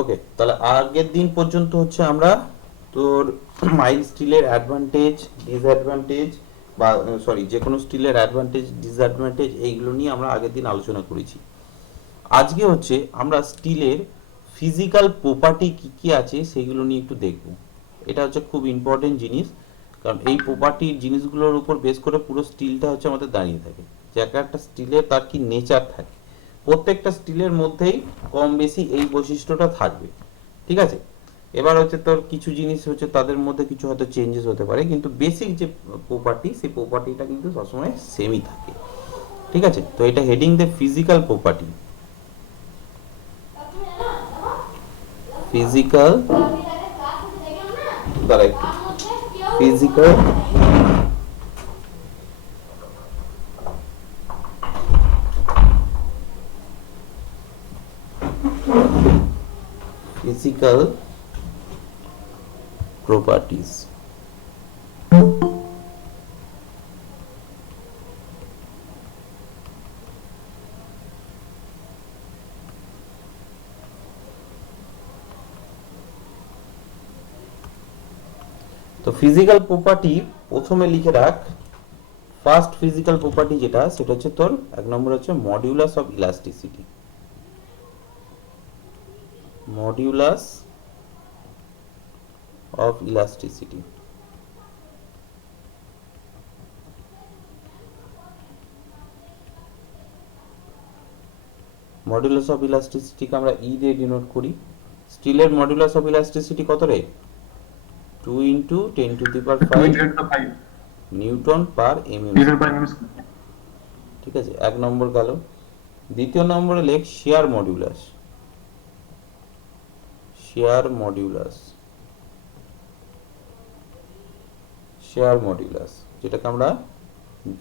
ওকে, তাহলে আগের দিন পর্যন্ত হচ্ছে আমরা তোর মাইল্ড স্টিলের অ্যাডভান্টেজ, ডিসঅ্যাডভান্টেজ, বা সরি, যে কোনো স্টিলের অ্যাডভান্টেজ ডিসঅ্যাডভান্টেজ এইগুলো নিয়ে আমরা আগের দিন আলোচনা করেছি। আজকে হচ্ছে আমরা স্টিলের ফিজিক্যাল প্রপার্টি কি কি আছে সেগুলো নিয়ে একটু দেখব। এটা হচ্ছে খুব ইম্পর্টেন্ট জিনিস, কারণ এই প্রপার্টি জিনিসগুলোর উপর বেস করে পুরো স্টিলটা হচ্ছে আমাদের দাঁড়িয়ে থাকে, যে একটা স্টিলের তার কি নেচার থাকে। প্রত্যেকটা স্টিলের মধ্যেই কম বেশি এই বৈশিষ্ট্যটা থাকবে, ঠিক আছে। এবার হচ্ছে তোর কিছু জিনিস হচ্ছে তাদের মধ্যে কিছু হয়তো চেঞ্জেস হতে পারে, কিন্তু বেসিক যে প্রপার্টি সেই প্রপার্টিটা কিন্তু সবসময় সেমই থাকে, ঠিক আছে। তো এটা heading the physical property. Physical, দাঁড়া একটু, ফিজিক্যাল ফিজিক্যাল প্রপার্টিজ। তো ফিজিক্যাল প্রপার্টি প্রথমে লিখে রাখ। ফার্স্ট ফিজিক্যাল প্রপার্টি যেটা, সেটা হচ্ছে তোর এক নম্বর হচ্ছে modulus of elasticity. Modulus of elasticity. Modulus of ইলাস্টিসিটিকে আমরা ই দিয়ে ডিনোট করি। স্টিলের মডুলাস অফ ইলাস্টিসিটি কত রে? 2 ইন্টু 10⁵ নিউটন পার এমএম। ঠিক আছে, এক নম্বর গেল। দ্বিতীয় নম্বরে লেখ share modulus. Share modulus, share modulus যেটাকে আমরা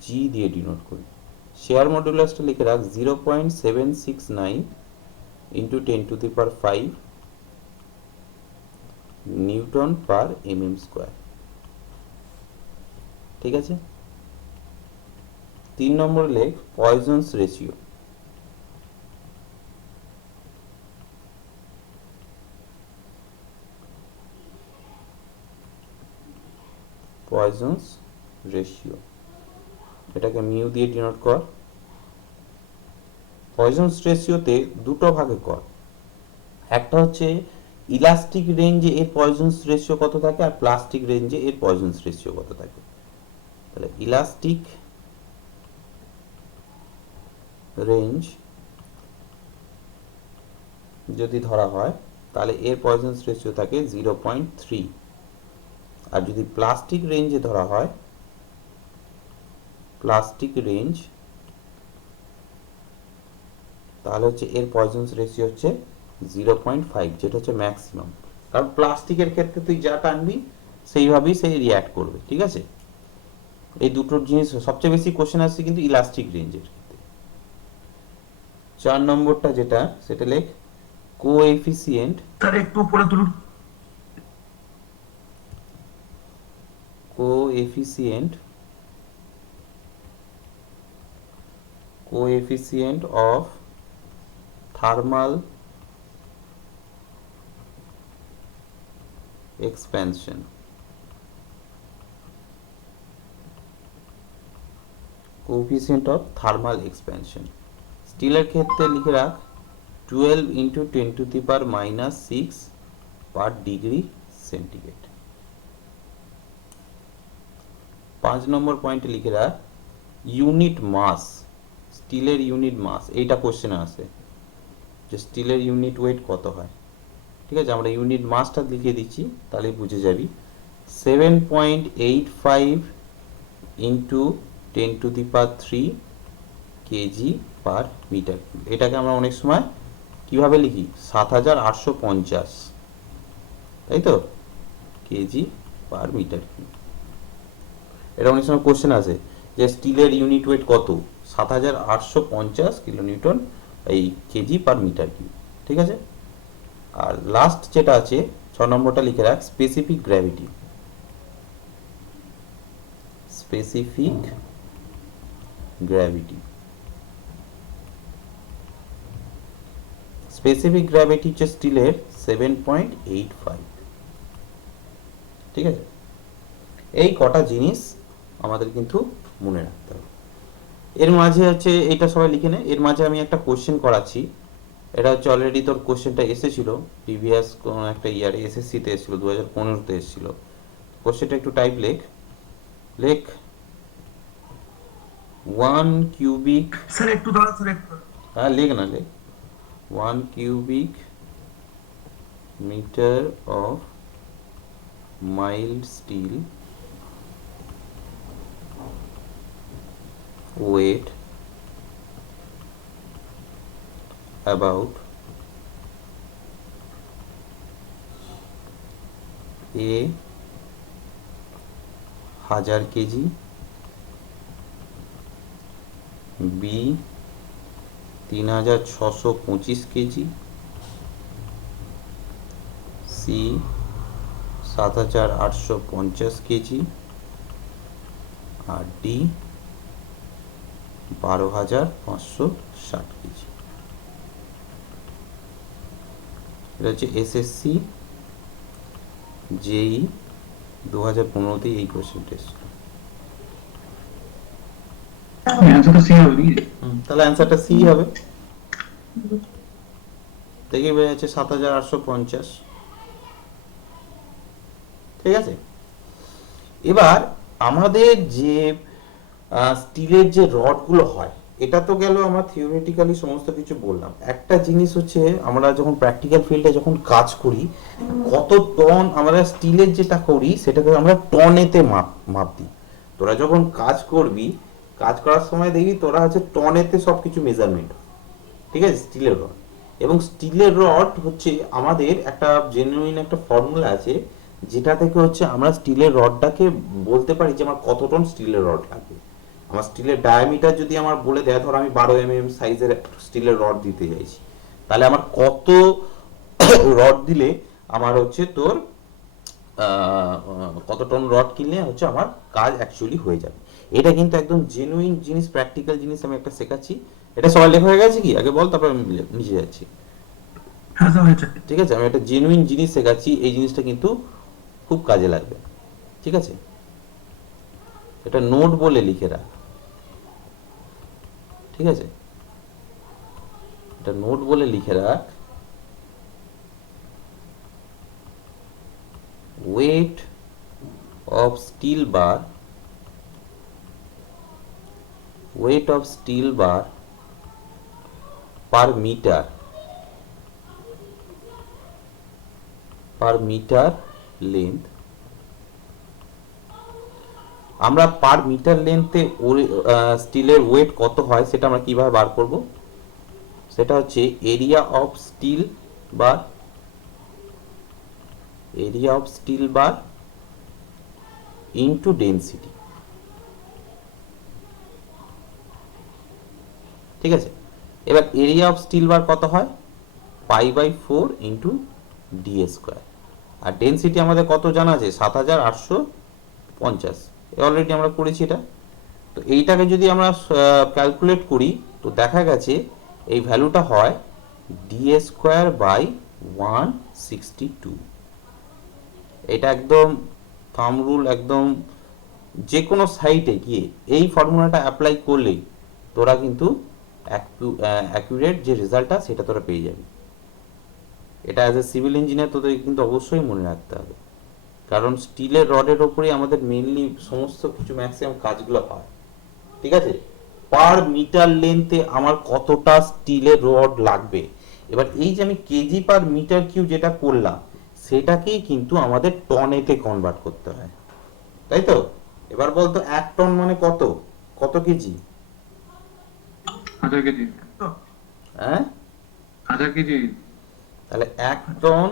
জি দিয়ে ডিনোট করি। শেয়ার মডিউলাসটা লিখে রাখ 0.769 ইন্টু 10⁵ নিউটন পার এমএম স্কোয়ার। ঠিক আছে। 3 নম্বর লেখ পয়জনস রেশিও। পয়জনস রেশিও, এটাকে মিউ দিয়ে ডিনোট কর। পয়জনস রেশিওতে দুটো ভাগে কর, একটা হচ্ছে ইলাস্টিক রেঞ্জে এর পয়জনস রেশিও কত থাকে, আর প্লাস্টিক রেঞ্জে এর পয়জনস রেশিও কত থাকে। তাহলে ইলাস্টিক রেঞ্জ যদি ধরা হয় তাহলে এর পয়জনস রেশিও থাকে 0.3, আর যদি প্লাস্টিক রেঞ্জে ধরা হয়, প্লাস্টিক রেঞ্জ, তাহলে হচ্ছে এর পয়জনস রেশিও হচ্ছে 0.5, যেটা হচ্ছে ম্যাক্সিমাম। কারণ প্লাস্টিকের ক্ষেত্রে তুই যা টানবি সেইভাবেই সেই রিয়াক্ট করবে, ঠিক আছে। এই দুটোর জিনিস সবচেয়ে বেশি কোশ্চেন আসছে কিন্তু ইলাস্টিক রেঞ্জের ক্ষেত্রে। 4 নম্বরটা যেটা, সেটা লেখ কোএফিসিয়েন্ট। স্যার একটু উপরে তুলুন। Coefficient, coefficient of thermal expansion. Coefficient of thermal expansion স্টিলের ক্ষেত্রে লিখে রাখ 12 ইন্টু 10⁻⁻6 পার ডিগ্রি সেন্টিগ্রেড। 5 নম্বর পয়েন্টে লিখে রাখ ইউনিট মাস, স্টিলের ইউনিট মাস। এইটা কোশ্চেনে আসে যে স্টিলের ইউনিট ওয়েট কত হয়। ঠিক আছে, আমরা ইউনিট মাসটা লিখে দিচ্ছি, তাহলে বুঝে যাবি। 7.85 into 10⁻³ kg per metre cube. এটাকে আমরা অনেক সময় কিভাবে লিখি, 7850, তাই তো, কেজি পার মিটার কিউব। এটা অনেক সময় কোশ্চেন আসে যে স্টিলের ইউনিট ওয়েট কত, 7850 কিলো নিউটন এই কেজি পার মিটার কিউব। ঠিক আছে। আর লাস্ট যেটা আছে 6 নম্বরটা লিখে রাখ specific gravity. Specific gravity, specific gravity হচ্ছে স্টিলের 7.85। ঠিক আছে, এই কটা জিনিস আমাদের কিন্তু মনে রাখতে হবে। এর মাঝে হচ্ছে এইটা সবাই লিখে নে। এর মাঝে আমি একটা কোশ্চেন করাচ্ছি, এটা হচ্ছে অলরেডি তোর কোশ্চেনটা এসেছিল প্রিভিয়াস কোন একটা ইয়ারে, এসএসসিতে এসেছিল, 2015-তে এসেছিল। কোশ্চেনটা একটু টাইপ লেখ, লেখ 1 কিউবিক, স্যার একটু দাঁড়ান স্যার একটু। হ্যাঁ লেখ না, লেখ 1 cubic metre of mild steel weight about A 1000 kg, B 3625 kg, C 7850 kg, আর D 12560 কেজি। এটা হচ্ছে এসএসসি জেই 2015-তে এই কোশ্চেনটা এসেছিল। অ্যানসারটা সি হবে নাকি? তাহলে অ্যান্সারটা সি হবে, দেখে বোঝা যাচ্ছে 7850। ঠিক আছে, এবার আমাদের যে স্টিলের যে রডগুলো হয়, এটা তো গেল আমরা থিওরিটিক্যালি সমস্ত কিছু বললাম। একটা জিনিস হচ্ছে আমরা যখন প্র্যাকটিক্যাল ফিল্ডে যখন কাজ করি, কত টন আমরা স্টিলের যেটা করি সেটাকে আমরা টনেতে মাপ দিই। তোরা যখন কাজ করবি, কাজ করার সময় দেখবি তোরা হচ্ছে টনেতে সব কিছু মেজারমেন্ট, ঠিক আছে, স্টিলের রড। এবং স্টিলের রড হচ্ছে আমাদের একটা জেনুইন একটা ফর্মুলা আছে, যেটা থেকে হচ্ছে আমরা স্টিলের রডটাকে বলতে পারি যে আমার কত টন স্টিলের রড লাগবে। আমার স্টিলের ডায়ামিটার যদি আমার বলে দেয়, ধর আমি 12 mm সাইজের স্টিলের রড দিতে চাইছি, তাহলে আমার কত রড দিলে আমার হচ্ছে তোর কত টন রড কিনলে হচ্ছে আমার কাজ অ্যাকচুয়ালি হয়ে যাবে। এটা কিন্তু একদম জেনুইন জিনিস, প্র্যাকটিক্যাল জিনিস আমি একটা শেখাচ্ছি। এটা সবাই লেখা হয়ে গেছে কি? আগে বল, তারপর আমি নিচে যাচ্ছি। হ্যাঁ স্যার হয়েছে। ঠিক আছে, আমি একটা জেনুইন জিনিস শেখাচ্ছি, এই জিনিসটা কিন্তু খুব কাজে লাগবে। ঠিক আছে, এটা নোট বলে লিখে রাখ। ঠিক আছে, এটা নোট বলে লিখে রাখ। weight of steel bar, weight of steel bar per meter length। আমরা পার মিটার লেন্থে স্টিলের ওয়েট কত হয় সেটা আমরা কিভাবে বার করব? সেটা হচ্ছে area of steel bar, area of steel bar into density. ঠিক আছে, এবার এরিয়া অফ স্টিল বার কত হয়? পাই/4 ইন্টু ডি স্কোয়ার। আর ডেনসিটি আমাদের কত জানা আছে? 7850। অলরেডি আমরা করেছি এটা। তো এইটাকে যদি আমরা ক্যালকুলেট করি, তো দেখা গেছে এই ভ্যালুটা হয় ডি স্কোয়ার বাই 162। এটা একদম থাম্ব রুল, একদম যে কোনো সাইটে গিয়ে এই ফর্মুলাটা অ্যাপ্লাই করলেই তোরা কিন্তু অ্যাকুরেট যে রেজাল্টটা সেটা তোরা পেয়ে যাবি। এটা অ্যাজ এ সিভিল ইঞ্জিনিয়ার তোদের কিন্তু অবশ্যই মনে রাখতে হবে, কারণ স্টিলের রডের ওপরেই আমাদের মেইনলি সমস্ত কিছু ম্যাক্সিমাম কাজগুলো হয়। ঠিক আছে, পার মিটার লেন্থে আমার কতটা স্টিলের রড লাগবে, এবার এই যে আমি কেজি পার মিটার কিউ যেটা করলাম, সেটাকেই কিন্তু আমাদের টনেতে কনভার্ট করতে হয়, তাই তো? এবার বলতো 1 টন মানে কত, কত কেজি? 1000 কেজি। হ্যাঁ 1000 কেজি। তাহলে 1 টন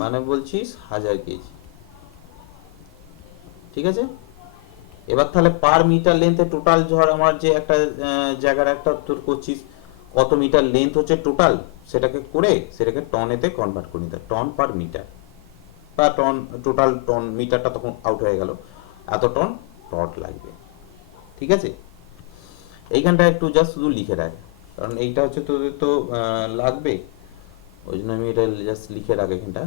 মানে বলছিস 1000 কেজি। ঠিক আছে, এবার তাহলে পার মিটার লেন্থে টোটাল ধর আমার যে একটা জায়গার একটা তোর করছিস, কত মিটার লেন্থ হচ্ছে টোটাল, সেটাকে করে সেটাকে টনেতে কনভার্ট করে নিতে, টন পার মিটার বা টন, টোটাল টন, মিটারটা তখন আউট হয়ে গেল, এত টন রড লাগবে। ঠিক আছে, এইখানটা একটু জাস্ট শুধু লিখে রাখ। কারণ এইটা হচ্ছে তোদের তো লাগবে, ওই জন্য আমি এটা জাস্ট লিখে রাখ এখানটা,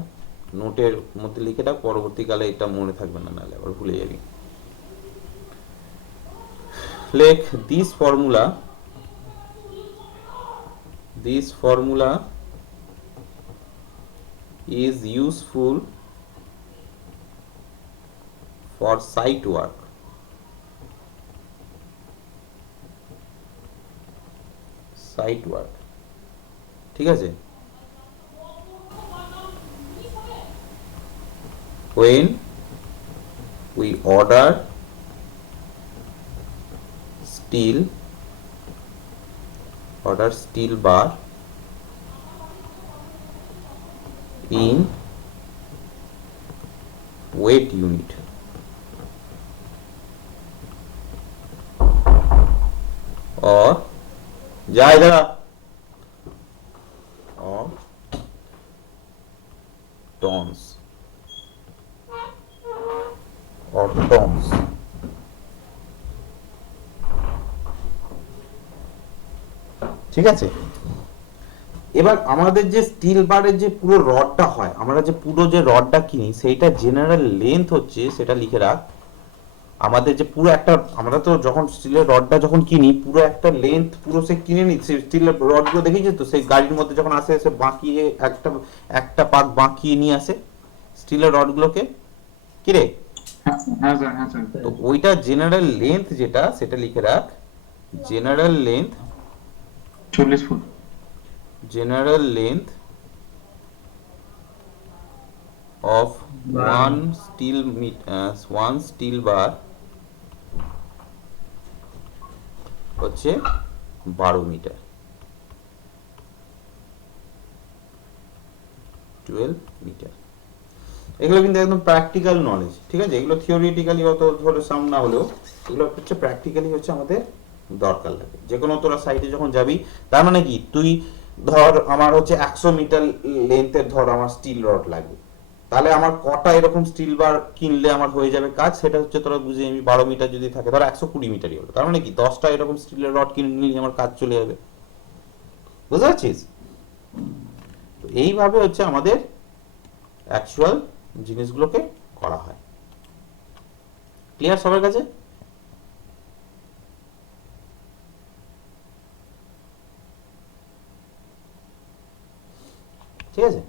নোটের মধ্যে লিখে রাখ, পরবর্তীকালে এটা মনে থাকবে না, নাহলে আবার ভুলে যাবি। লেখ this formula is useful for site work. ঠিক আছে? when we order steel bar in weight unit or যায় দাঁড়া or tons ঠিক আছে? এবার আমাদের যে স্টিল বারের যে পুরো রডটা হয়, আমরা যে পুরো যে রডটা কিনি সেইটা জেনারেল লেন্থ হচ্ছে, সেটা লিখে রাখ। আমাদের যে পুরো একটা, আমরা তো যখন স্টিলের রডটা যখন কিনি পুরো একটা লেন্থ পুরো সে কিনে নি, স্টিলের রডগুলো দেখেছিস তো, সেই গাড়ির মধ্যে যখন আসে সে বাঁকিয়ে একটা একটা পাক বাঁকিয়ে নিয়ে আসে স্টিলের রডগুলোকে, কি রে? হ্যাঁ স্যার, হ্যাঁ স্যার। তো ওইটা জেনারেল লেন্থ যেটা, সেটা লিখে রাখ। General length 40 foot. of one steel bar হচ্ছে 12 মিটার, 12 মিটার। এগুলো কিন্তু একদম প্র্যাকটিক্যাল নলেজ, ঠিক আছে? এগুলো থিওরিটিক্যালি অত ধরে সাউন্ড না হলেও এগুলো হচ্ছে প্র্যাকটিক্যালি হচ্ছে আমাদের দরকার লাগে। যে কোনো তোরা সাইটে যখন যাবি, তার মানে কি, তুই ধর আমার হচ্ছে 100 মিটার লেন্থের ধর আমার স্টিল রড লাগবে, তাহলে আমার কটা এরকম স্টিল বার কিনলে আমার হয়ে যাবে কাজ, সেটা হচ্ছে তোরা বুঝে আমি 12 মিটার যদি থাকে, ধর 120 মিটারই হলো, তার মানে কি 10টা এরকম স্টিলের রড কিনে নিলে আমার কাজ চলে যাবে। বুঝতে পারছিস? তো এইভাবে হচ্ছে আমাদের অ্যাকচুয়াল জিনিসগুলোকে করা হয়। ক্লিয়ার সবার কাছে? ঠিক আছে?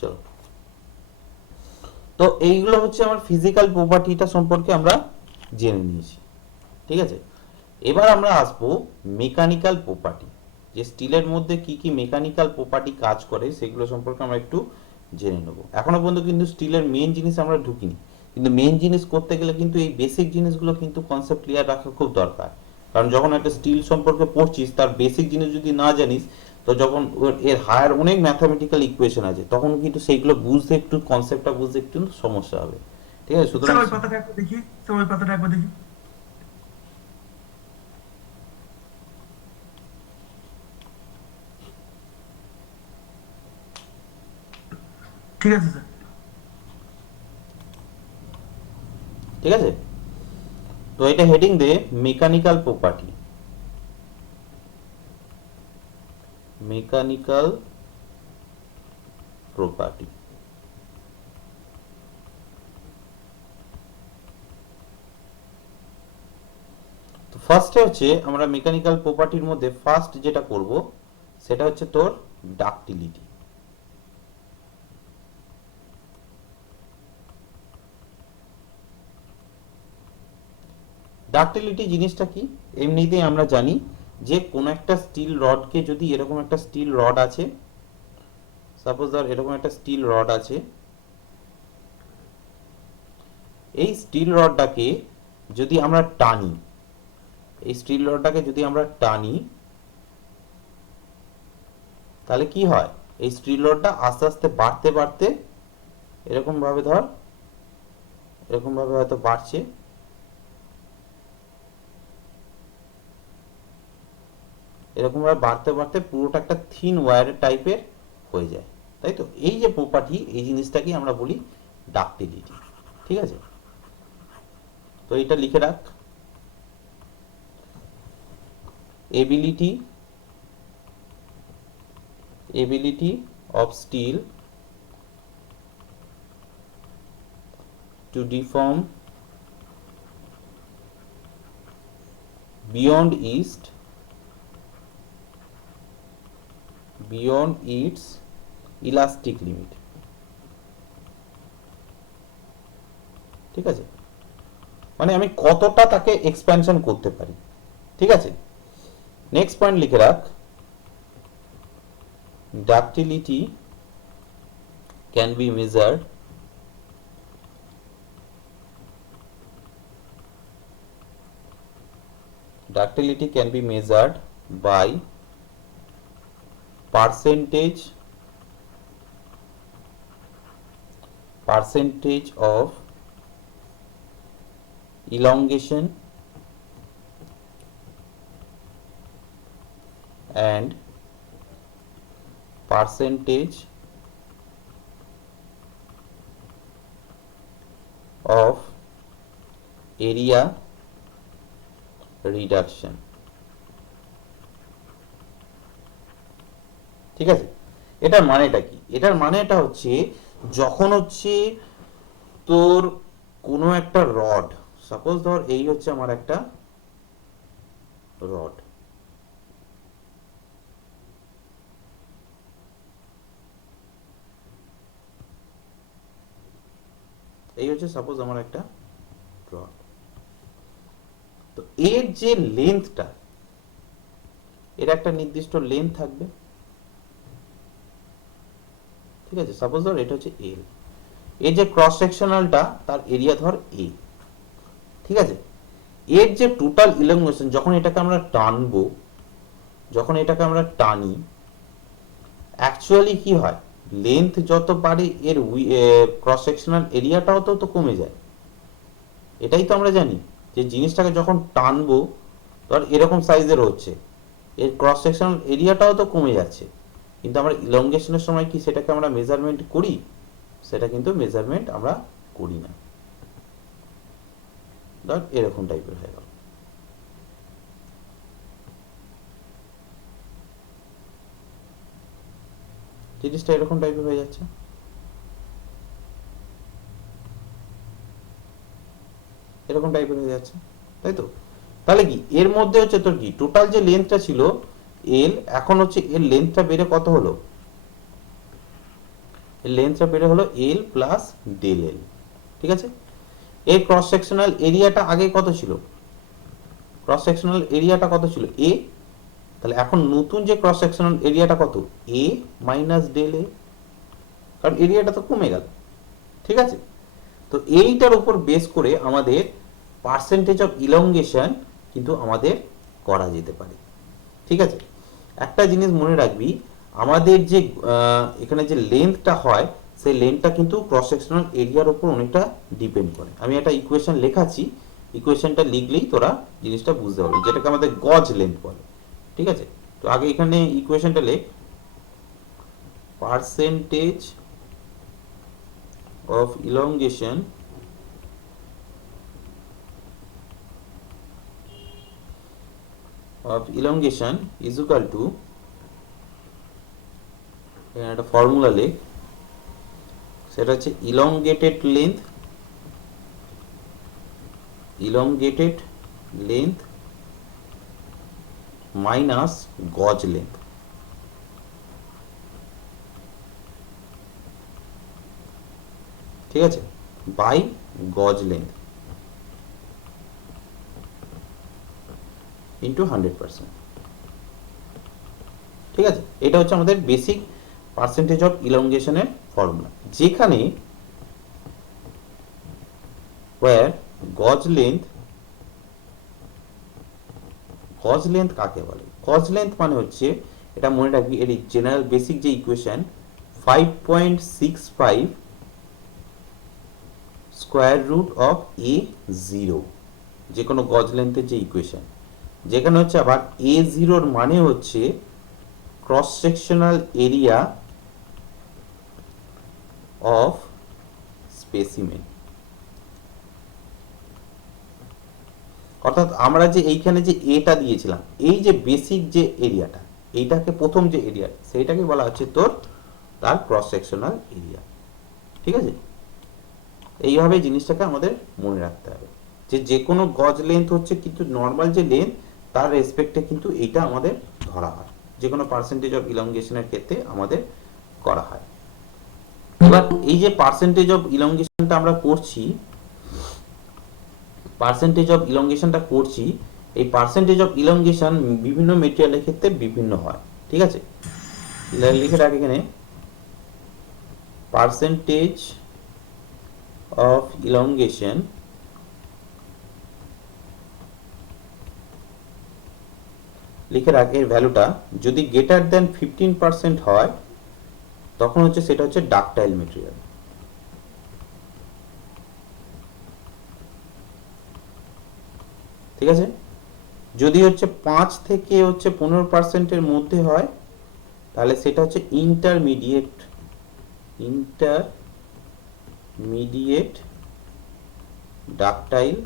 চলো, তো এইগুলো হচ্ছে আমার ফিজিক্যাল প্রপার্টিটা সম্পর্কে আমরা জেনে নিয়েছি, ঠিক আছে? এবার আমরা আসবো মেকানিক্যাল প্রপার্টি, যে স্টিলের মধ্যে কি কি মেকানিক্যাল প্রপার্টি কাজ করে সেগুলো সম্পর্কে আমরা একটু জেনে নেব। এখনো পর্যন্ত কিন্তু স্টিলের মেন জিনিস আমরা ঢুকিনি, কিন্তু মেন জিনিস করতে গেলে কিন্তু এই বেসিক জিনিসগুলো কিন্তু কনসেপ্ট ক্লিয়ার রাখা খুব দরকার। কারণ যখন একটা স্টিল সম্পর্কে পড়ছিস, তার বেসিক জিনিস যদি না জানিস, তো যখন এর হায়ার অনেক ম্যাথামেটিক্যাল ইকুয়েশন আছে, তখন কিন্তু সেইগুলো বুঝতে একটু, কনসেপ্টটা বুঝতে একটু সমস্যা হবে, ঠিক আছে? সুতরাং স্যার ওই পাতাটা একবার দেখি, স্যার ওই পাতাটা একবার দেখি। ঠিক আছে স্যার। ঠিক আছে, তো এটা হেডিং দে মেকানিক্যাল প্রপার্টি। Mechanical property. তো ফার্স্টে হচ্ছে আমরা মেকানিক্যাল প্রপার্টির মধ্যে ফার্স্ট যেটা করব সেটা হচ্ছে তোর ডাক্টিলিটি। ডাক্টিলিটি জিনিসটা কি? এমনিতেই আমরা জানি যে কোন একটা স্টিল রডকে, যদি এরকম একটা স্টিল রড আছে, সাপোজ ধর এরকম একটা স্টিল রড আছে, এই স্টিল রডটাকে যদি আমরা টানি, এই স্টিল রডটাকে যদি আমরা টানি, তাহলে কি হয়? এই স্টিল রডটা আস্তে আস্তে বাড়তে বাড়তে এরকম ভাবে ধর, এরকম ভাবে হয়তো বাড়ছে, এরকম ভাবে বাড়তে বাড়তে পুরোটা একটা থিন ওয়্যার টাইপের হয়ে যায়, তাই তো? এই যে প্রপার্টি, এই জিনিসটাকে আমরা বলি ডাক্টিলিটি। ঠিক আছে, তো এটা লিখে রাখ, ability of steel to deform beyond its elastic limit। ঠিক আছে, মানে আমি কতটা তাকে এক্সপ্যানশন করতে পারি। ঠিক আছে, নেক্সট পয়েন্ট লিখে রাখ, ductility can be measured by percentage of elongation and percentage of area reduction। ঠিক আছে, এটার মানেটা কি? এটার মানেটা হচ্ছে যখন হচ্ছে তোর কোনো একটা রড, সাপোজ ধর এই হচ্ছে আমার একটা রড, এই হচ্ছে সাপোজ আমার একটা রড। তো এর যে লেন্থটা, এর একটা নির্দিষ্ট লেন্থ থাকবে। ঠিক আছে, সাপোজ ধর এটা হচ্ছে এল, এর যে ক্রস সেকশনালটা তার এরিয়া ধর এ। ঠিক আছে, এর যে টোটাল ইলংগেশন, যখন এটাকে আমরা টানবো, যখন এটাকে আমরা টানি, অ্যাকচুয়ালি কি হয়, লেন্থ যত বাড়ে এর ক্রস সেকশনাল এরিয়াটাও তো কমে যায়। এটাই তো আমরা জানি যে জিনিসটাকে যখন টানবো ধর এরকম সাইজের হচ্ছে, এর ক্রস সেকশনাল এরিয়াটাও তো কমে যাচ্ছে, কিন্তু আমরা ইলংগেশনের সময় কি সেটাকে আমরা মেজারমেন্ট করি? সেটা কিন্তু মেজারমেন্ট আমরা করি না। ধর এরকম টাইপের হয়ে গেল। জিনিসটা এরকম টাইপের হয়ে যাচ্ছে, এরকম টাইপের হয়ে যাচ্ছে, তাই তো? তাহলে কি এর মধ্যে হচ্ছে তোর কি টোটাল যে লেন্থটা ছিল এল, এখন হচ্ছে এর লেন্থটা বেড়ে কত হলো? এর লেন্থটা বেড়ে হলো এল প্লাস ডেল এল। ঠিক আছে, এর ক্রস সেকশনাল এরিয়াটা আগে কত ছিল? ক্রস সেকশনাল এরিয়াটা কত ছিল? এ। তাহলে এখন নতুন যে ক্রস সেকশনাল এরিয়াটা কত? এ মাইনাস ডেল এ, কারণ এরিয়াটা তো কমে গেল। ঠিক আছে, তো এইটার উপর বেস করে আমাদের পার্সেন্টেজ অফ ইলংগেশন কিন্তু আমাদের করা যেতে পারে। ঠিক আছে, একটা জিনিস মনে রাখবি, আমাদের যে এখানে যে লেন্থটা হয়, সেই লেন্থটা কিন্তু ক্রস সেকশনাল এরিয়ার উপর অনেকটা ডিপেন্ড করে। আমি একটা ইকুয়েশন লেখাচ্ছি, ইকুয়েশনটা লিখলেই তোরা জিনিসটা বুঝতে পারবি, যেটাকে আমাদের গজ লেন্থ বলে। ঠিক আছে, তো আগে এখানে ইকুয়েশনটা লেখ, percentage of elongation is equal to, একটা ফর্মুলা লেখ, সেটা হচ্ছে elongated length minus gauge length। ঠিক আছে, বাই গজ লেন্থ ইন্টু 100%। ঠিক আছে, এটা হচ্ছে আমাদের বেসিক পার্সেন্টেজ অফ ইলংগেশনের ফর্মুলা, যেখানে where গজ লেন্থ কাকে বলে? গজ লেন্থ মানে হচ্ছে, এটা মনে রাখবি, এর জেনারেল বেসিক যে equation 5.65 square root of A zero, যে কোনো গজ লেন্থের যে ইকুয়েশন, যেখানে হচ্ছে আবার এ জিরোর মানে হচ্ছে cross sectional area of specimen. অর্থাৎ আমরা যে এইখানে যে এটা দিয়েছিলাম, এই যে বেসিক যে এরিয়াটা, এইটাকে প্রথম যে এরিয়া সেইটাকে বলা হচ্ছে তোর তার ক্রস সেকশনাল এরিয়া। ঠিক আছে, এইভাবে জিনিসটাকে আমাদের মনে রাখতে হবে যে যে কোনো গজ লেন্থ হচ্ছে কিন্তু নর্মাল যে লেন্থ তার রেসপেক্টে কিন্তু এইটা আমাদের ধরা হয়, যে কোনো পার্সেন্টেজ অফ ইলংগেশনের ক্ষেত্রে আমাদের করা হয়। এবার এই যে পার্সেন্টেজ অফ ইলংগেশনটা আমরা করছি, পার্সেন্টেজ অফ ইলংগেশনটা করছি, এই পার্সেন্টেজ অফ ইলংগেশন বিভিন্ন মেটেরিয়ালের ক্ষেত্রে বিভিন্ন হয়। ঠিক আছে, লিখে রাখ এখানে পার্সেন্টেজ অফ ইলংগেশন লিখে রাখ, এর ভ্যালুটা যদি গ্রেটার দেন 15% হয় তখন হচ্ছে সেটা হচ্ছে ডাকটাইল মেটেরিয়াল। ঠিক আছে, যদি হচ্ছে 5 থেকে হচ্ছে 15%-এর মধ্যে হয় তাহলে সেটা হচ্ছে ইন্টারমিডিয়েট ডাকটাইল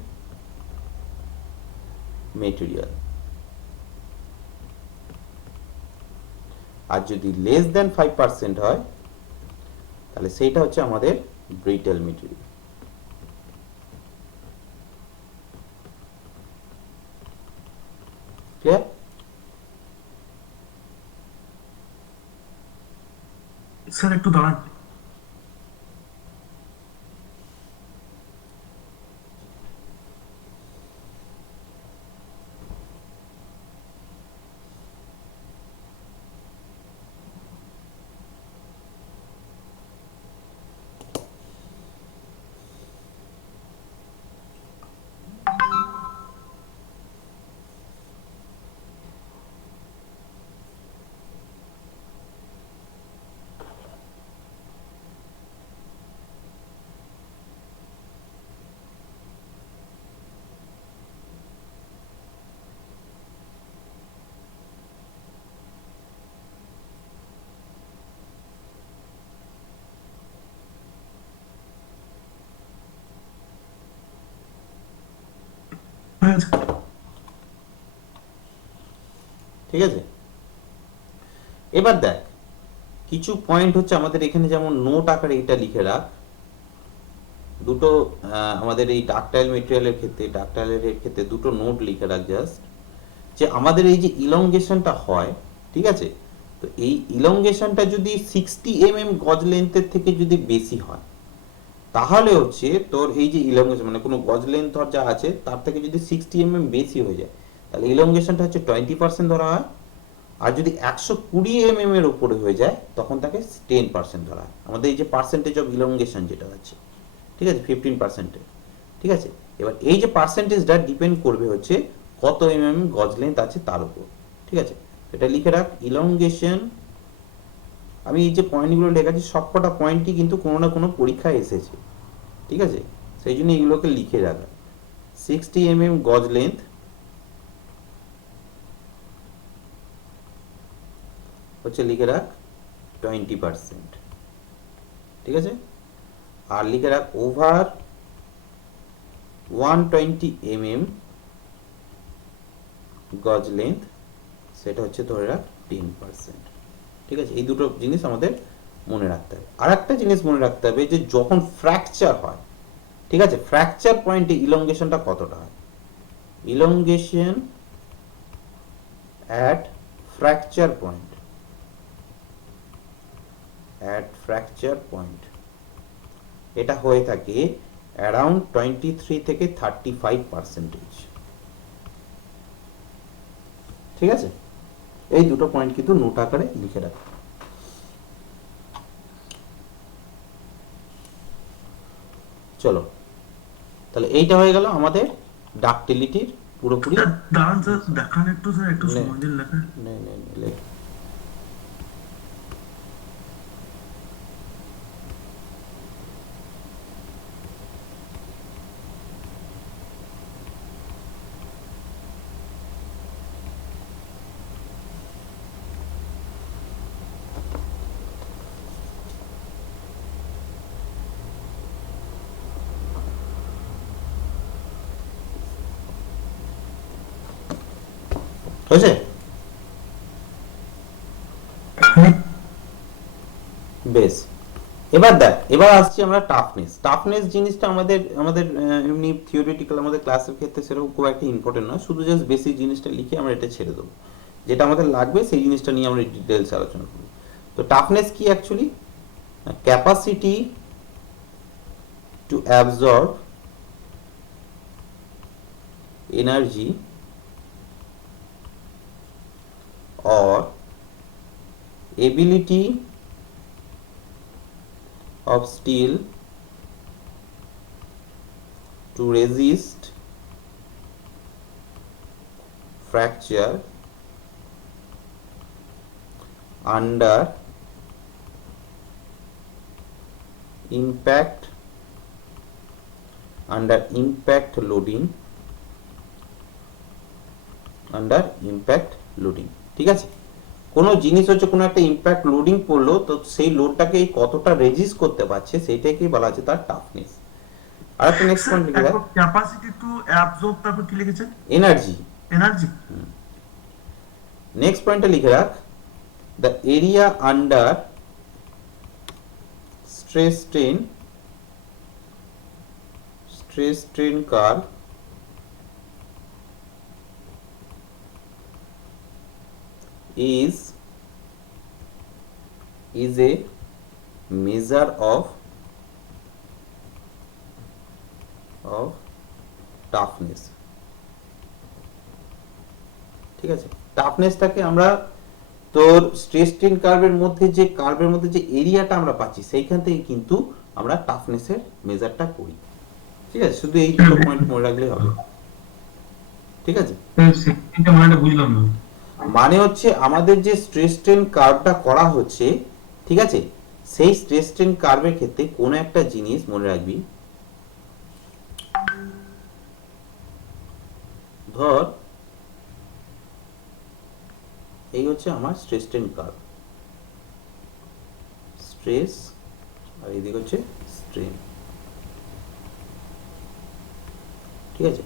মেটেরিয়াল। আর যদি লেস দেন 5% হয় তাহলে সেইটা হচ্ছে আমাদের ব্রিটেল মেটেরিয়াল। ক্লিয়ার? স্যার একটু দাঁড়ান। হয়েছে। ঠিক আছে, এবার দেখ কিছু পয়েন্ট হচ্ছে আমাদের এখানে, যেমন নোট আকারে এটা লিখে রাখ দুটো, আমাদের এই ডাকটাইল মেটেরিয়ালের ক্ষেত্রে, ডাকটাইলের ক্ষেত্রে দুটো নোট লিখে রাখ জাস্ট, যে আমাদের এই যে ইলংগেশনটা হয়, ঠিক আছে, তো এই ইলংগেশনটা যদি 60 mm গজ লেন্থের থেকে যদি বেশি হয় তাহলে হচ্ছে তোর এই যে ইলংগেশন মানে কোনো গজ লেন্থ ধর যা আছে তার থেকে যদি 60 mm বেশি হয়ে যায় তাহলে ইলংগেশনটা হচ্ছে 20% ধরা হয়। আর যদি 120 mm এর উপরে হয়ে যায় তখন তাকে 10% ধরা হয়। আমাদের এই যে পার্সেন্টেজ অফ ইলংগেশন যেটা আছে, ঠিক আছে, 15%। ঠিক আছে, এবার এই যে পার্সেন্টেজটা ডিপেন্ড করবে হচ্ছে কত গজ লেন্থ আছে তার উপর। ঠিক আছে, এটা লিখে রাখ ইলংগেশন। আমি এই যে পয়েন্টগুলো লেখাচ্ছি সবকটা পয়েন্টই কিন্তু কোনো না কোনো পরীক্ষায় এসেছে। ঠিক আছে, সেই জন্য এগুলোকে লিখে রাখা। 60 mm গজ লেন্থ হচ্ছে লিখে রাখ 20%। ঠিক আছে, আর লিখে রাখ ওভার 120 mm গজ লেন্থ সেটা হচ্ছে ধরে রাখ 10%। ঠিক আছে, এই দুটো জিনিস আমাদের মনে রাখতে হবে। আর একটা জিনিস মনে রাখতে হবে যে যখন ফ্র্যাকচার হয়, ঠিক আছে, ফ্র্যাকচার পয়েন্টে ইলংগেশনটা কতটা হয়। ইলংগেশন অ্যাট ফ্র্যাকচার পয়েন্ট, এটা হয়ে থাকে অ্যারাউন্ড 23 থেকে 35%। ঠিক আছে, এই দুটো পয়েন্ট কিন্তু নোট আকারে লিখে রাখ। চলো, তাহলে এইটা হয়ে গেল আমাদের ডাকটিলিটির পুরোপুরি। স্যার দাঁড়ান স্যার, দেখান একটু স্যার, একটু নে। সময় দিন লেখা। লেখ। হয়েছে? বেশ, এবার দেখ, এবার আসছি আমরা টাফনেস। টাফনেস জিনিসটা আমাদের আমাদের এমনি থিওরিটিক্যাল আমাদের ক্লাসের ক্ষেত্রে সেরকম খুব একটা ইম্পর্টেন্ট নয়, শুধু জাস্ট বেসিক জিনিসটা লিখে আমরা এটা ছেড়ে দেবো। যেটা আমাদের লাগবে সেই জিনিসটা নিয়ে আমরা ডিটেলস আলোচনা করব। তো টাফনেস কি actually? Capacity to absorb energy or ability of steel to resist fracture under impact loading ঠিক আছে? কোনো জিনিস হচ্ছে কোনো একটা ইম্প্যাক্ট লোডিং পড়লো, তো সেই লোডটাকে কতটা রেজিস্ট করতে পারছে সেইটাকেই বলা হচ্ছে তার টাফনেস। আর একটা নেক্সট পয়েন্ট লিখে রাখ, ক্যাপাসিটি টু অ্যাবজর্ব, তারপর কি লিখেছেন? এনার্জি। এনার্জি। নেক্সট পয়েন্টটা লিখে রাখ, the area under stress strain curve is a measure of toughness। ঠিক আছে, টাফনেসটাকে আমরা তোর স্ট্রেস স্ট্রেন কার্ভের মধ্যে যে এরিয়াটা আমরা পাচ্ছি সেইখান থেকে কিন্তু আমরা টাফনেসের মেজারটা করি। ঠিক আছে, শুধু এই দুটো পয়েন্ট মনে রাখলেই হবে। ঠিক আছে, সেকেন্ডটা মানে বুঝলাম না। মানে হচ্ছে আমাদের যে স্ট্রেস স্ট্রেন কার্ভটা করা হচ্ছে, ঠিক আছে, সেই স্ট্রেস স্ট্রেন কার্ভের ক্ষেত্রে কোনো একটা জিনিস মনে রাখবি, ধর এই হচ্ছে আমার স্ট্রেস স্ট্রেন কার্ভ, স্ট্রেস আর এইদিকে হচ্ছে স্ট্রেন। ঠিক আছে,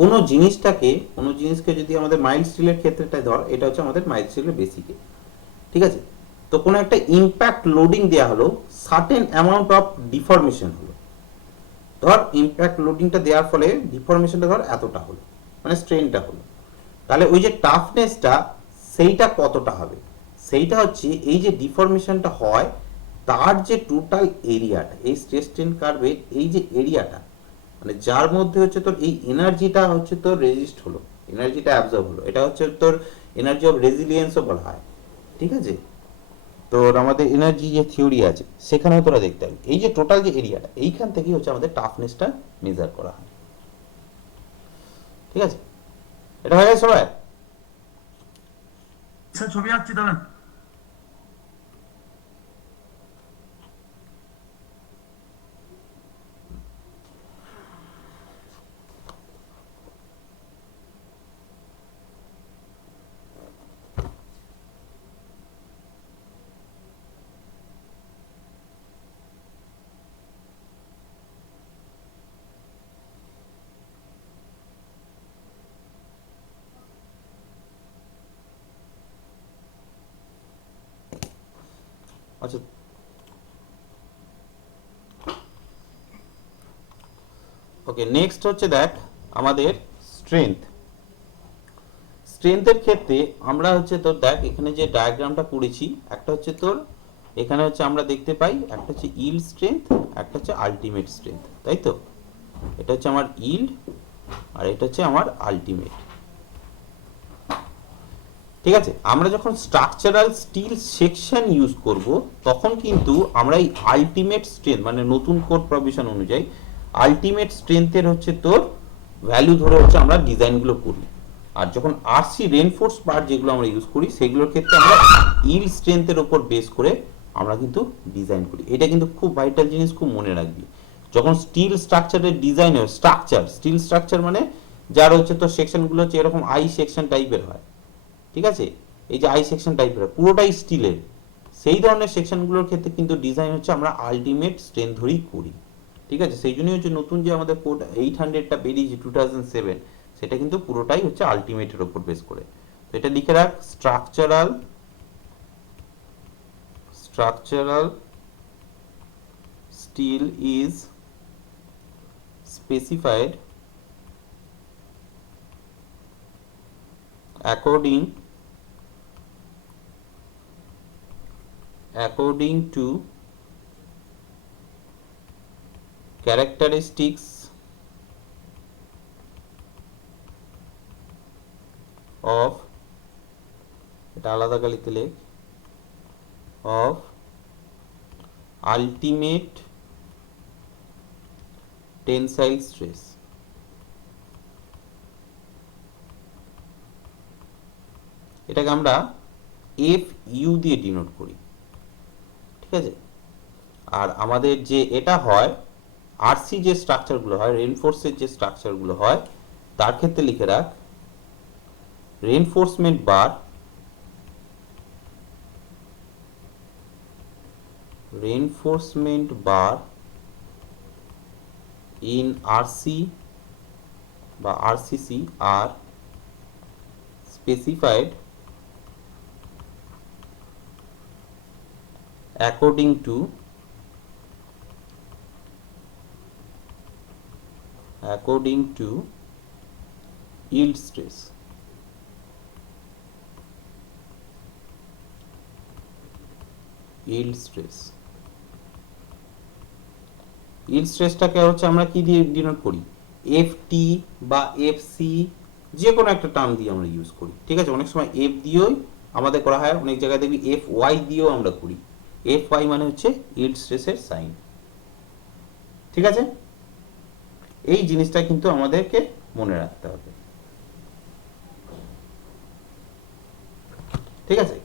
কোনো জিনিসকে যদি আমাদের মাইল্ড স্টিলের ক্ষেত্রেটা ধর, এটা হচ্ছে আমাদের মাইল্ড স্টিলের বেসিকে। ঠিক আছে, তো কোনো একটা ইম্প্যাক্ট লোডিং দেওয়া হলো, সার্টেন অ্যামাউন্ট অফ ডিফরমেশন হলো। ধর ইম্প্যাক্ট লোডিংটা দেওয়ার ফলে ডিফরমেশনটা ধর এতটা হলো, মানে স্ট্রেনটা হলো, তাহলে ওই যে টাফনেসটা সেইটা কতটা হবে? সেইটা হচ্ছে এই যে ডিফরমেশনটা হয় তার যে টোটাল এরিয়াটা, এই স্ট্রেস স্ট্রেন কার্ভের এই যে এরিয়াটা, মানে যার মধ্যে হচ্ছে তোর এই এনার্জিটা হচ্ছে তোর রেজিস্ট হলো, এনার্জিটা অ্যাবজর্ব হলো, এটা হচ্ছে তোর এনার্জি অফ রেজিলিয়েন্সও বলা হয়। ঠিক আছে, তোর আমাদের এনার্জি যে থিওরি আছে সেখানেও তোরা দেখতে পাবি এই যে টোটাল যে এরিয়াটা, এইখান থেকেই হচ্ছে আমাদের টাফনেসটা মেজার করা হয়। ঠিক আছে, এটা হয়ে গেছে সবাই? স্যার ছবি আঁকছি, দাঁড়ান। আচ্ছা, ওকে, নেক্সট হচ্ছে দেখ আমাদের স্ট্রেংথের ক্ষেত্রে আমরা হচ্ছে তোর দেখ এখানে যে ডায়াগ্রামটা করেছি, একটা হচ্ছে তোর এখানে হচ্ছে আমরা দেখতে পাই একটা হচ্ছে ইল্ড স্ট্রেংথ, একটা হচ্ছে আলটিমেট স্ট্রেংথ, তাই তো? এটা হচ্ছে আমার ইল্ড আর এটা হচ্ছে আমার আলটিমেট। ঠিক আছে, আমরা যখন স্ট্রাকচারাল স্টিল সেকশন ইউজ করব তখন কিন্তু আমরা এই আলটিমেট স্ট্রেংথ মানে নতুন কোড প্রভিশন অনুযায়ী আলটিমেট স্ট্রেংথের হচ্ছে তোর ভ্যালু ধরে হচ্ছে আমরা ডিজাইনগুলো করি। আর যখন আরসি রেনফোর্স পার্ট যেগুলো আমরা ইউজ করি সেগুলোর ক্ষেত্রে আমরা ইল্ড স্ট্রেংথের উপর বেস করে আমরা কিন্তু ডিজাইন করি। এটা কিন্তু খুব ভাইটাল জিনিস, খুব মনে রাখবি। যখন স্টিল স্ট্রাকচারের ডিজাইন হয়, স্টিল স্ট্রাকচার মানে যার হচ্ছে তোর সেকশনগুলো হচ্ছে এরকম আই সেকশন টাইপের হয়। ঠিক আছে, এই যে আই সেকশন টাইপের পুরোটাই স্টিলের, সেই ধরনের সেকশনগুলোর ক্ষেত্রে কিন্তু ডিজাইন হচ্ছে আমরা আলটিমেট স্ট্রেংথ ধরেই করি। ঠিক আছে, সেই জন্যই হচ্ছে নতুন যে আমাদের কোড 800টা বেরিয়েছে 2007, সেটা কিন্তু পুরোটাই হচ্ছে আলটিমেটের ওপর বেস করে। তো এটা লিখে রাখ, structural steel is specified according to characteristics of, এটা আলাদা গালিতে লেখ, of ultimate tensile stress। এটাকে আমরা FU দিয়ে ডিনোট করি, ঠিক আছে। আর আমাদের যে এটা হয় আরসি যে স্ট্রাকচারগুলো হয়, রেইনফোর্সের যে স্ট্রাকচারগুলো হয়, তার ক্ষেত্রে লিখে রাখ রেইনফোর্সমেন্ট বার in RC বা RCC are specified according to yield stress। yield স্ট্রেসটাকে হচ্ছে আমরা কি দিয়ে ডিনোট করি, এফটি বা এফসি, যে কোনো একটা টার্ম দিয়ে আমরা ইউজ করি, ঠিক আছে। অনেক সময় এফ দিয়েও আমাদের করা হয়, অনেক জায়গায় দেখবি এফ ওয়াই দিয়েও আমরা করি। এফ ওয়াই মানে হচ্ছে yield স্ট্রেসের সাইন, ঠিক আছে। এই জিনিসটা কিন্তু আমাদেরকে মনে রাখতে হবে, ঠিক আছে।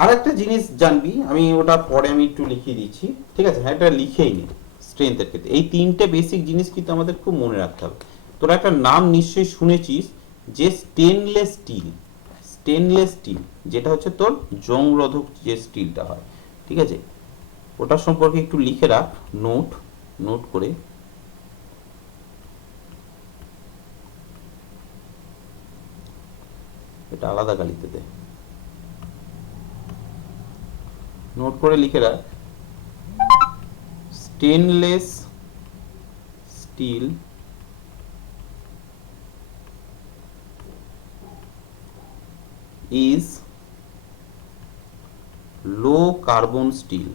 আর একটা জিনিস জানবি, আমি ওটা পরে আমি একটু লিখিয়ে দিচ্ছি, ঠিক আছে। হ্যাঁ, এটা লিখেই নি স্ট্রেংথের ক্ষেত্রে এই তিনটে বেসিক জিনিস কিন্তু আমাদের খুব মনে রাখতে হবে। তোরা একটা নাম নিশ্চয়ই শুনেছিস, যে স্টেনলেস স্টিল যেটা হচ্ছে তোর জংরোধক যে স্টিলটা হয়, ঠিক আছে। ওটা সম্পর্কে একটু লিখে রাখ, নোট করে। এটা আলাদা গালিতে দে, নোট করে লিখে রাখ stainless steel is low carbon steel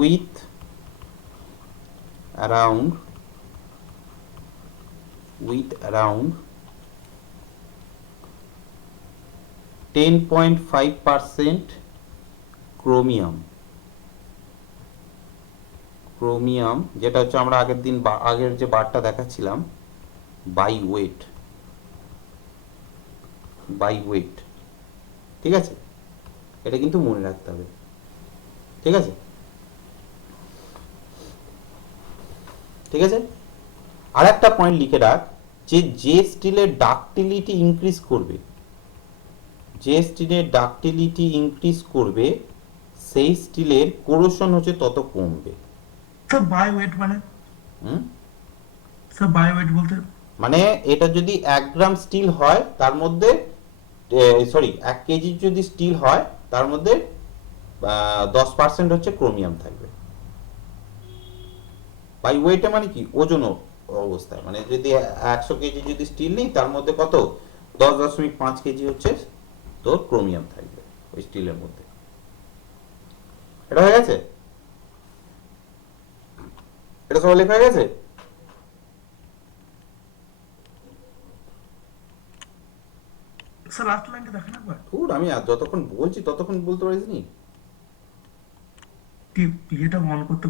with around 10.5% chromium, যেটা হচ্ছে আমরা আগের যে বারটা দেখাচ্ছিলাম, বাই ওয়েট, ঠিক আছে। এটা কিন্তু মনে রাখতে হবে, ঠিক আছে। আর একটা পয়েন্ট লিখে রাখ, যে স্টিলের ডাক্টিলিটি ইনক্রিজ করবে সেই স্টিলের কোরোশন হচ্ছে তত কমবে। স্যার বাই ওয়েট মানে স্যার বাই ওয়েট বলতে মানে এটা যদি 1 গ্রাম স্টিল হয় তার মধ্যে 1 কেজি যদি স্টিল হয় তার মধ্যে 10% হচ্ছে ক্রোমিয়াম থাকবে। বাই ওয়েটে মানে কি, ওজন অবস্থায়, মানে যদি 100 কেজি যদি স্টিল নেই তার মধ্যে কত 10.5 কেজি হচ্ছে তোর ক্রোমিয়াম থাকবে ওই স্টিলের মধ্যে। এটা হয়ে গেছে, এটা সব লেখা হয়ে গেছে। স্যার লাস্ট লাইনটা দেখেন একবার। আমি যতক্ষণ বলছি ততক্ষণ বলতে পারিস নি। এটা অন করতে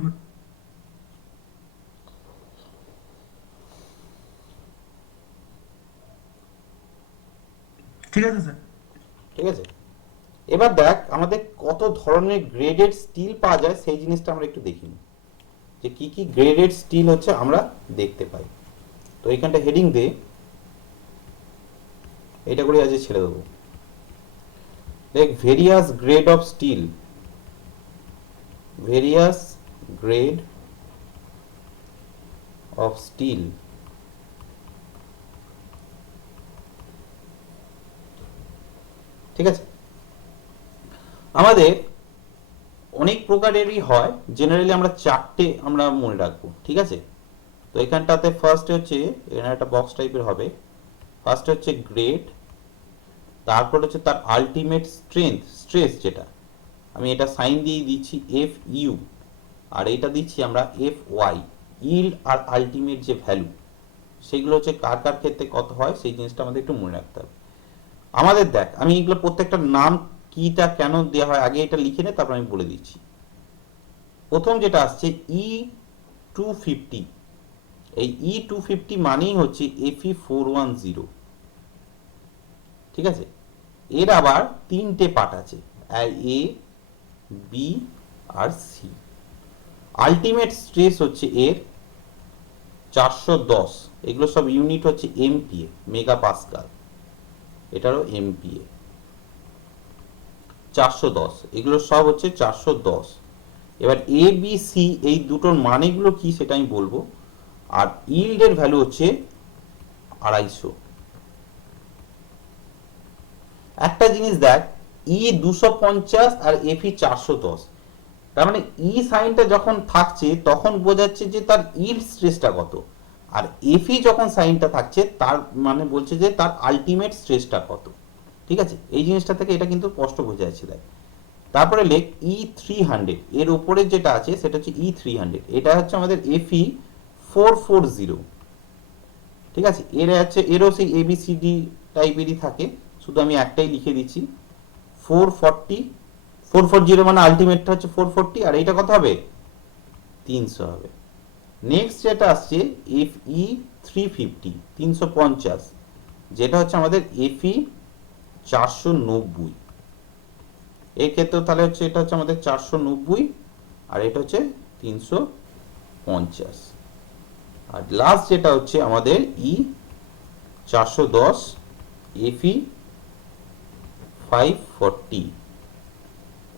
ঠিক আছে স্যার, ঠিক আছে। এবার দেখ আমাদের কত ধরনের গ্রেডেড স্টিল পাওয়া যায়, সেই জিনিসটা আমরা একটু দেখি, যে কি কি গ্রেডেড স্টিল হচ্ছে আমরা দেখতে পাই। তো এইখানটা হেডিং দে, এটা করে আজ ছেড়ে দেবো। দেখ various grade of steel, of steel ঠিক আছে। আমাদের অনেক প্রকারেরই হয়, জেনারেলি আমরা চারটে আমরা মনে রাখবো, ঠিক আছে। তো এখানটাতে ফার্স্ট হচ্ছে, এখানে একটা বক্স টাইপের হবে, ফার্স্ট হচ্ছে গ্রেড, তারপর হচ্ছে তার আলটিমেট স্ট্রেস, যেটা আমি এটা সাইন দিয়ে দিচ্ছি এফ ইউ, আর এটা দিচ্ছি আমরা এফ ওয়াই, ইল্ড আর আলটিমেট যে ভ্যালু, সেগুলো হচ্ছে কার কার ক্ষেত্রে কত হয় সেই জিনিসটা আমাদের একটু মনে রাখতে হবে। আমাদের দেখ, আমি এগুলো প্রত্যেকটা নাম কিটা কেন দেওয়া হয় আগে এটা লিখে নে, তারপর আমি বলে দিচ্ছি। প্রথম যেটা আসছে E250, এই E250 মানেই হচ্ছে FE410, ঠিক আছে। এর আবার তিনটে পার্ট আছে, এ, বি আর সি। আলটিমেট স্ট্রেস হচ্ছে এর 410, এগুলো সব ইউনিট হচ্ছে এমপিএ, মেগা পাস্কাল, এটারও এমপিএ 410, এগুলো সব হচ্ছে 410। এবার এ বি সি এই দুটোর মানেগুলো কি সেটা আমি বলবো। আর ইল্ডের ভ্যালু হচ্ছে 250। একটা জিনিস দেখ, E250 আর FE 410, তার মানে ই সাইনটা যখন থাকছে তখন বোঝাচ্ছে যে তার ইল্ড স্ট্রেসটা কত, আর এফি যখন সাইনটা থাকছে তার মানে বলছে যে তার আলটিমেট স্ট্রেসটা কত, ঠিক আছে। এই জিনিসটা থেকে এটা কিন্তু স্পষ্ট বোঝা যাচ্ছে। দেখ তারপরে লেখ E300, এর উপরে যেটা আছে সেটা হচ্ছে E300, এটা হচ্ছে আমাদের FE440, ঠিক আছে। এর আছে, এরও সেই এবিসিডি টাইপেরই থাকে, শুধু আমি একটাই লিখে দিচ্ছি 440 মানে আলটিমেটটা হচ্ছে 440, আর এইটা কত হবে 300 হবে। নেক্সট যেটা আসছে FE350 350, যেটা হচ্ছে আমাদের FE 490, এই ক্ষেত্রে তাহলে হচ্ছে এটা হচ্ছে আমাদের 490, আর এটা হচ্ছে 350। আর লাস্ট যেটা হচ্ছে আমাদের E410 FE 540,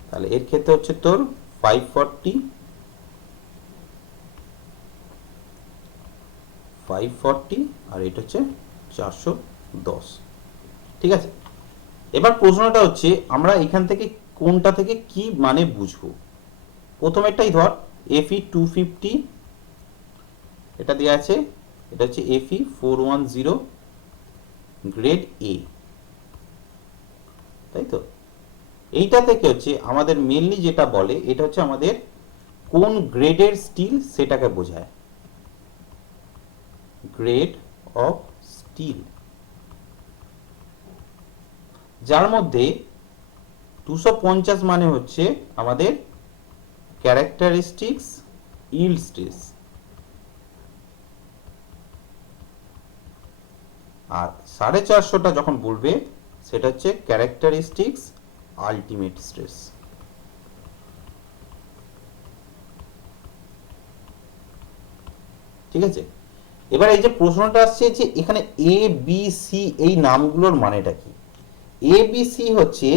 তাহলে এর ক্ষেত্রে হচ্ছে তোর 540, আর এটা হচ্ছে 410, ঠিক আছে। এবার প্রশ্নটা হচ্ছে আমরা এখান থেকে কোনটা থেকে কি মানে বুঝবো। প্রথমেরটাই ধর FE250, এটা দেওয়া আছে, এটা হচ্ছে FE410 গ্রেড এ, তাই তো। এইটা থেকে হচ্ছে আমাদের মেনলি যেটা বলে এটা হচ্ছে আমাদের কোন গ্রেডের স্টিল সেটাকে বোঝায়, গ্রেড অফ স্টিল, যার মধ্যে 250 মানে হচ্ছে আমাদের ক্যারেক্টারিস্টিক্স ইল্ড স্ট্রেস, আর 450টা যখন বলবে সেটা হচ্ছে ক্যারেক্টারিস্টিক্স আলটিমেট স্ট্রেস, ঠিক আছে। এবার এই যে প্রশ্নটা আসছে যে এখানে এ বি সি এই নামগুলোর মানেটা কি। এ বি সি হচ্ছে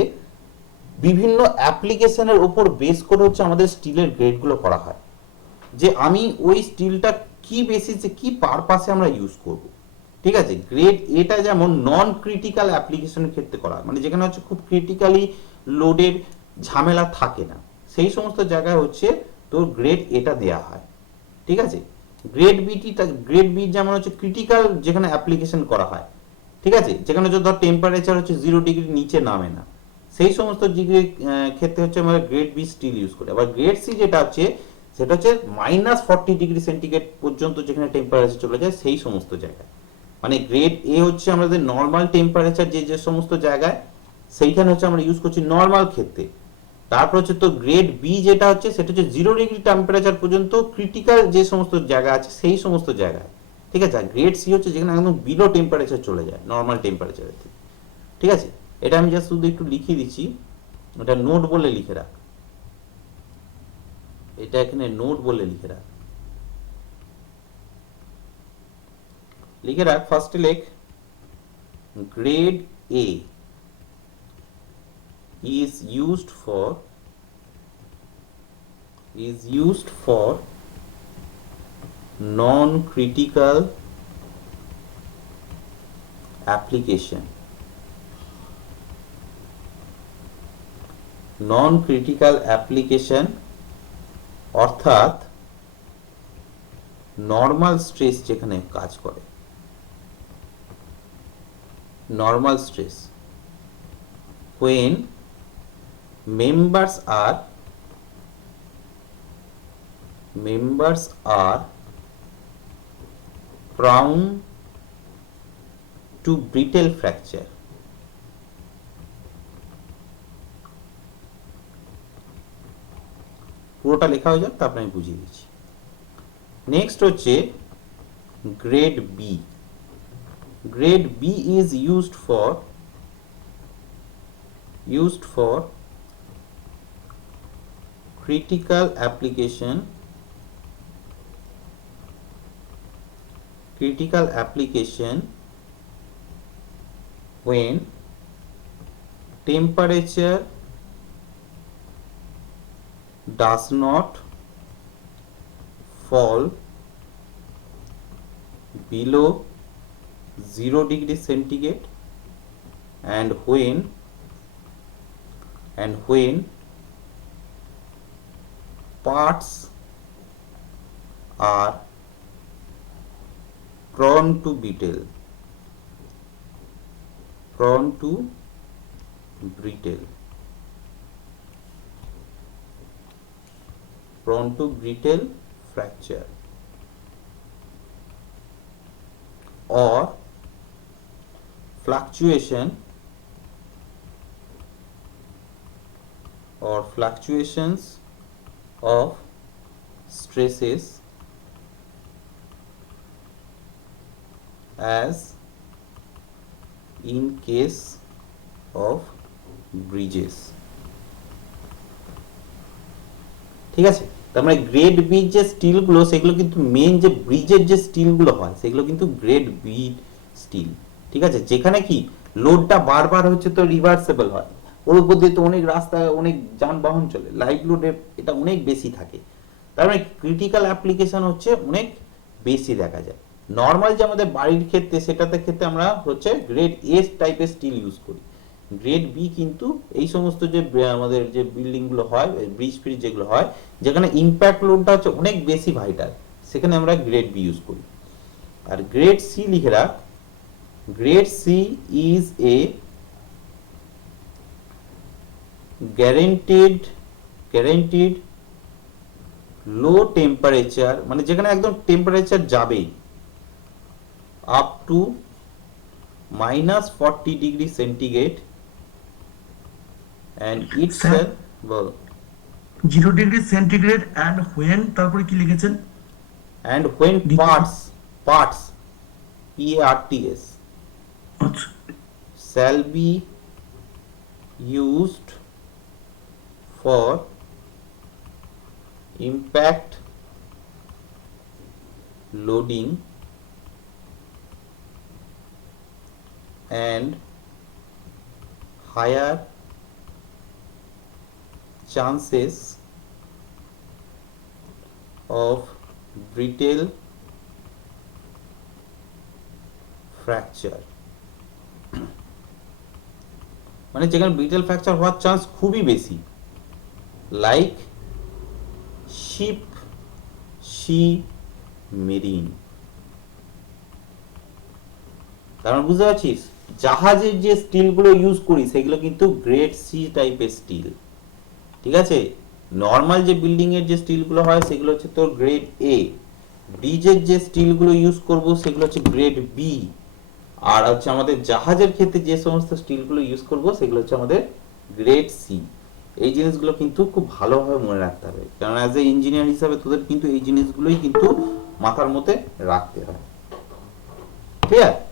বিভিন্ন অ্যাপ্লিকেশনের উপর বেস করে হচ্ছে আমাদের স্টিলের গ্রেডগুলো করা হয়, যে আমি ওই স্টিলটা কি বেসিসে কি পারপাসে আমরা ইউজ করব, ঠিক আছে। গ্রেড এটা যেমন নন ক্রিটিক্যাল অ্যাপ্লিকেশনের ক্ষেত্রে করা হয়, মানে যেখানে হচ্ছে খুব ক্রিটিক্যালি লোডের ঝামেলা থাকে না, সেই সমস্ত জায়গায় হচ্ছে তোর গ্রেড এটা দেয়া হয়, ঠিক আছে। গ্রেড বি যেমন হচ্ছে ক্রিটিক্যাল যেখানে অ্যাপ্লিকেশন করা হয়, ঠিক আছে, যেখানে হচ্ছে ধর টেম্পারেচার হচ্ছে 0 ডিগ্রি নিচে নামে না, সেই সমস্ত ডিগ্রির ক্ষেত্রে হচ্ছে আমরা গ্রেড বি স্টিল ইউজ করি। আবার গ্রেড সি যেটা হচ্ছে সেটা হচ্ছে -40 ডিগ্রি সেন্টিগ্রেড পর্যন্ত যেখানে টেম্পারেচার চলে যায় সেই সমস্ত জায়গায়, মানে গ্রেড এ হচ্ছে আমাদের নর্মাল টেম্পারেচার যে যে সমস্ত জায়গায় সেইখানে হচ্ছে আমরা ইউজ করছি নর্মাল ক্ষেত্রে। তারপর হচ্ছে তো গ্রেড বি যেটা হচ্ছে সেটা হচ্ছে 0 ডিগ্রি টেম্পারেচার পর্যন্ত ক্রিটিক্যাল যে সমস্ত জায়গা আছে সেই সমস্ত জায়গায়, ঠিক আছে। আর গ্রেড সি হচ্ছে যেখানে একদম বিলো টেম্পারেচার চলে যায় নর্মাল টেম্পারেচারের থেকে, ঠিক আছে। এটা আমি জাস্ট শুধু একটু লিখিয়ে দিচ্ছি, এটা নোট বলে লিখে রাখ, এটা এখানে নোট বলে লিখে রাখ, লিখে রাখ। ফার্স্টে লেখ grade A is used for non critical application. Non critical application অর্থাৎ নর্মাল স্ট্রেস যেখানে কাজ করে, normal stress when members are prone to brittle fracture। পুরোটা লেখা হয়ে যাক, তারপরে আমি বুঝিয়ে দিচ্ছি। নেক্সট হচ্ছে grade B. Grade B is used for critical application when temperature does not fall below 0 degree centigrade and when parts are prone to brittle fracture or fluctuations of stresses as in case of bridges। ঠিক আছে, তার মানে grade B যে স্টিলগুলো সেগুলো কিন্তু main যে ব্রিজের যে স্টিলগুলো হয় সেগুলো কিন্তু গ্রেড বি স্টিল। ঠিক আছে, যেখানে কি লোডটা বারবার হচ্ছে তো রিভার্সেবল হয়, ওর উপর দিয়ে তো অনেক রাস্তায় অনেক যানবাহন চলে, লাইভ লোডের এটা অনেক বেশি থাকে, তার মানে ক্রিটিক্যাল অ্যাপ্লিকেশন হচ্ছে অনেক বেশি দেখা যায়। নর্মাল যে আমাদের বাড়ির ক্ষেত্রে সেটাতে ক্ষেত্রে আমরা হচ্ছে গ্রেড এ টাইপের স্টিল ইউজ করি। গ্রেড বি কিন্তু এই সমস্ত যে আমাদের যে বিল্ডিং গুলো হয়, ব্রিজ ফ্রিজ যেগুলো হয়, যেখানে ইম্প্যাক্ট লোডটা হচ্ছে অনেক বেশি ভাইটাল, সেখানে আমরা গ্রেড বি ইউজ করি। আর গ্রেড সি লিখে রাখ, grade C is a guaranteed low temperature, মানে যেখানে একদম টেম্পারেচার যাবে up to -40 degree centigrade and it's Sir? বল 0 ডিগ্রি সেন্টিগ্রেড অ্যান্ড হোয়েন, তারপরে কি লিখেছেন? and when Degree. parts PARTS আচ্ছা, shall be used for impact loading and higher chances of brittle fracture। মানে যেখানে ব্রিটেল ফ্র্যাকচার হওয়ার চান্স খুবই বেশি, লাইক সি মেরিন। কারণ বুঝতে পারছিস, জাহাজের যে স্টিলগুলো ইউজ করি সেগুলো কিন্তু গ্রেড সি টাইপের স্টিল। ঠিক আছে, নর্মাল যে বিল্ডিং এর যে স্টিলগুলো হয় সেগুলো হচ্ছে তোর গ্রেড এ, ব্রিজের যে স্টিলগুলো ইউজ করব সেগুলো হচ্ছে গ্রেড বি, আর হচ্ছে আমাদের জাহাজের ক্ষেত্রে যে সমস্ত স্টিলগুলো ইউজ করব সেগুলো হচ্ছে আমাদের গ্রেড সি। এই জিনিসগুলো কিন্তু খুব ভালোভাবে মনে রাখতে হবে, কারণ অ্যাজ এ ইঞ্জিনিয়ার হিসাবে তোদের কিন্তু এই জিনিসগুলোই কিন্তু মাথার মধ্যে রাখতে হয়। ঠিক আছে।